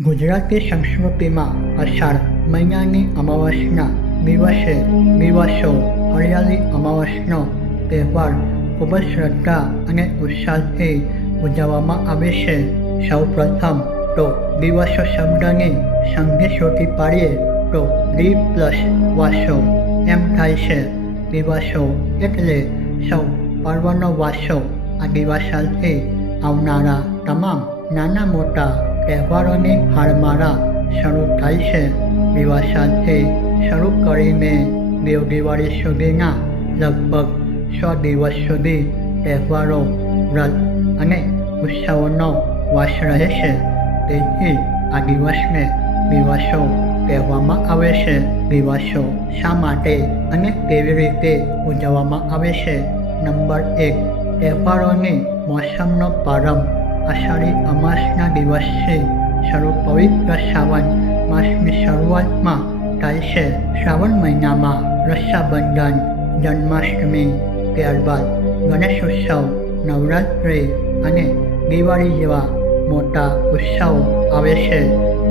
ગુજરાતી સંસ્કૃતિમાં અષાઢ મહિનાની અમાવસના દિવસે દિવાસો હરિયાળી અમાવસનો તહેવાર ખૂબ જ શ્રદ્ધા અને ઉત્સાહથી ઉજવવામાં આવે છે. સૌ પ્રથમ તો દિવાસો શબ્દની સંધિ શોધી પાડીએ તો દી પ્લસ વાસો એમ થાય છે. દિવાસો એટલે સૌ પર્વનો વાસો. આ દિવાસાથી આવનારા તમામ નાના મોટા તહેવારોની હારમાળા શરૂ થાય છે. દિવાસાથી શરૂ કરીને દેવ દિવાળી સુધીના લગભગ 100 દિવસ સુધી તહેવારો, વ્રત અને ઉત્સવોનો વાસ રહે છે. તેથી આ દિવસને દિવાસો કહેવામાં આવે છે. દિવાસો શા માટે અને કેવી રીતે ઉજવવામાં આવે છે? નંબર 1, તહેવારોની મોસમનો પ્રારંભ અષાઢી અમાસના દિવસથી શરૂ પવિત્ર શ્રાવણ માસની શરૂઆતમાં થાય છે. શ્રાવણ મહિનામાં રક્ષાબંધન, જન્માષ્ટમી, ત્યારબાદ ગણેશ ઉત્સવ, નવરાત્રિ અને દિવાળી જેવા મોટા ઉત્સવો આવે છે.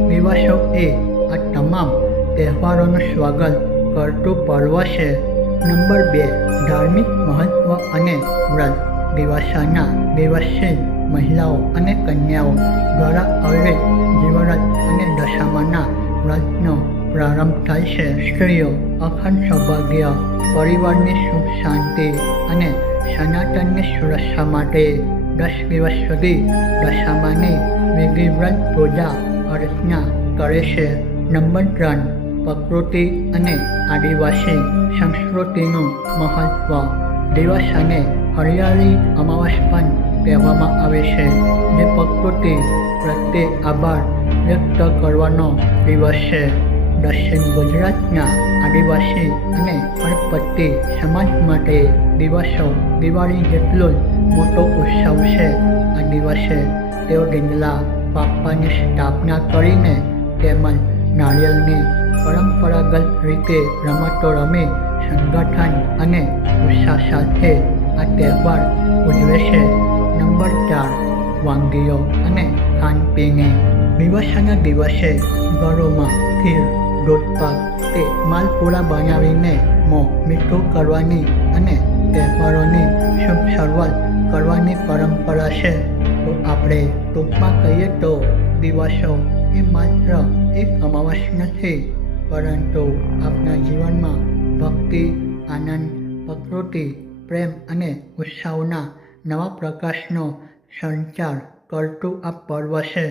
દિવાસો એ આ તમામ તહેવારોનું સ્વાગત કરતું પર્વ છે. નંબર 2, ધાર્મિક મહત્વ અને વ્રત. દિવાસાના દિવસે મહિલાઓ અને કન્યાઓ દ્વારા અવિરત જીવવ્રત અને દશામાના વ્રતનો પ્રારંભ થાય છે. સ્ત્રીઓ અખંડ સૌભાગ્ય, પરિવારની સુખ શાંતિ અને સનાતનની સુરક્ષા માટે 10 દિવસ સુધી દશામાની વિધિવ્રત પૂજા અર્ચના કરે છે. નંબર 3, પ્રકૃતિ અને આદિવાસી સંસ્કૃતિનું મહત્વ. દિવાસાને હરિયાળી અમાવસ પણ કહેવામાં આવે છે, જે પ્રકૃતિ પ્રત્યે આભાર વ્યક્ત કરવાનો દિવસ છે. દક્ષિણ ગુજરાતના આદિવાસી અને હળપતિ સમાજ માટે દિવાસો દિવાળી જેટલો જ મોટો ઉત્સવ છે. આ દિવસે તેઓ ડીંગલા બાપાની સ્થાપના કરીને તેમજ નારિયેળની પરંપરાગત રીતે રમતો રમી સંગઠન અને ઉત્સાહ સાથે આ તહેવાર ઉજવે છે. નંબર 4, વાનગીઓ અને ખાનપીણી. દિવાસાના દિવસે ઘરોમાં ખીર, દૂધપાક કે માલપુડા બનાવીને મોં મીઠું કરવાની અને તહેવારોની શુભ શરૂઆત કરવાની પરંપરા છે. તો આપણે ટૂંકમાં કહીએ તો દિવાસો એ માત્ર એક અમાવસ નથી, પરંતુ આપણા જીવનમાં ભક્તિ, આનંદ, પ્રકૃતિ, પ્રેમ અને ઉત્સાહના નવા પ્રકાશનો સંચાર કરતું આ પર્વ છે.